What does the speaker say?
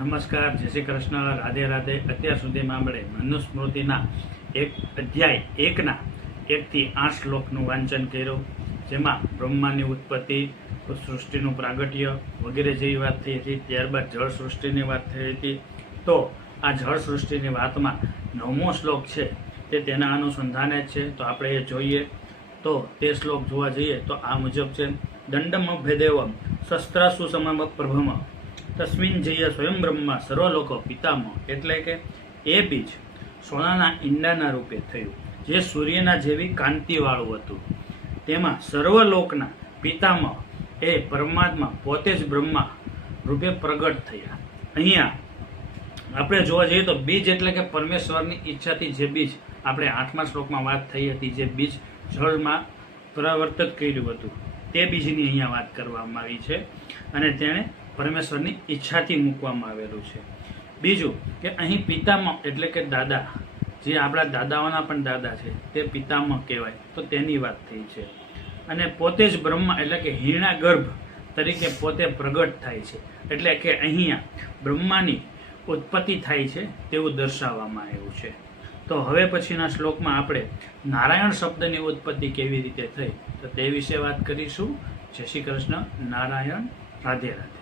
નમસ્કાર, જય શ્રી કૃષ્ણ, રાધે રાધે। અત્યાર સુધીમાં આપણે મનુસ્મૃતિના એક અધ્યાય 1 થી 8 શ્લોકનું વાંચન કર્યું, જેમાં બ્રહ્માની ઉત્પત્તિ, સૃષ્ટિનું પ્રાગટ્ય વગેરે જેવી વાત થઈ હતી। ત્યારબાદ જળ સૃષ્ટિની વાત થઈ હતી। તો આ જળ સૃષ્ટિની વાતમાં 9મો શ્લોક છે તે તેના અનુસંધાને જ છે, તો આપણે એ જોઈએ। તો તે શ્લોક જોવા જઈએ તો આ મુજબ છે: દંડમ ભેદેવમ શસ્ત્રાસુ સમમ પ્રભમ તસ્મિન જય સ્વયં બ્રહ્મા સર્વલોકો પિતામહ। એટલે કે એ બીજ સોનાના ઈંડાના રૂપે થયું, જે સૂર્યના જેવી કાંતિવાળું હતું। તેમાં સર્વલોકના પિતામહ એ પરમાત્મા પોતે જ બ્રહ્મા રૂપે પ્રગટ થયા। અહીંયા આપણે જોવા જઈએ તો બીજ એટલે કે પરમેશ્વરની ઈચ્છાથી જે બીજ આપણે 8મા શ્લોકમાં વાત થઈ હતી, જે બીજ જળમાં પ્રવર્તિત કર્યું હતું, તે બીજની અહીંયા વાત કરવામાં આવી છે અને તેણે પરમેશ્વરની ઈચ્છાથી મૂકવામાં આવેલું છે। બીજું કે અહીં પિતામહ એટલે કે દાદા, જે આપણા દાદાઓના પણ દાદા છે તે પિતામહ કહેવાય, તો તેની વાત થઈ છે। અને પોતે જ બ્રહ્મા એટલે કે હિરણા ગર્ભ તરીકે પોતે પ્રગટ થાય છે, એટલે કે અહીંયા બ્રહ્માની ઉત્પત્તિ થાય છે તેવું દર્શાવવામાં આવ્યું છે। તો હવે પછીના શ્લોકમાં આપણે નારાયણ શબ્દની ઉત્પત્તિ કેવી રીતે થઈ તો તે વિશે વાત કરીશું। જય શ્રી કૃષ્ણ, નારાયણ, રાધે રાધે।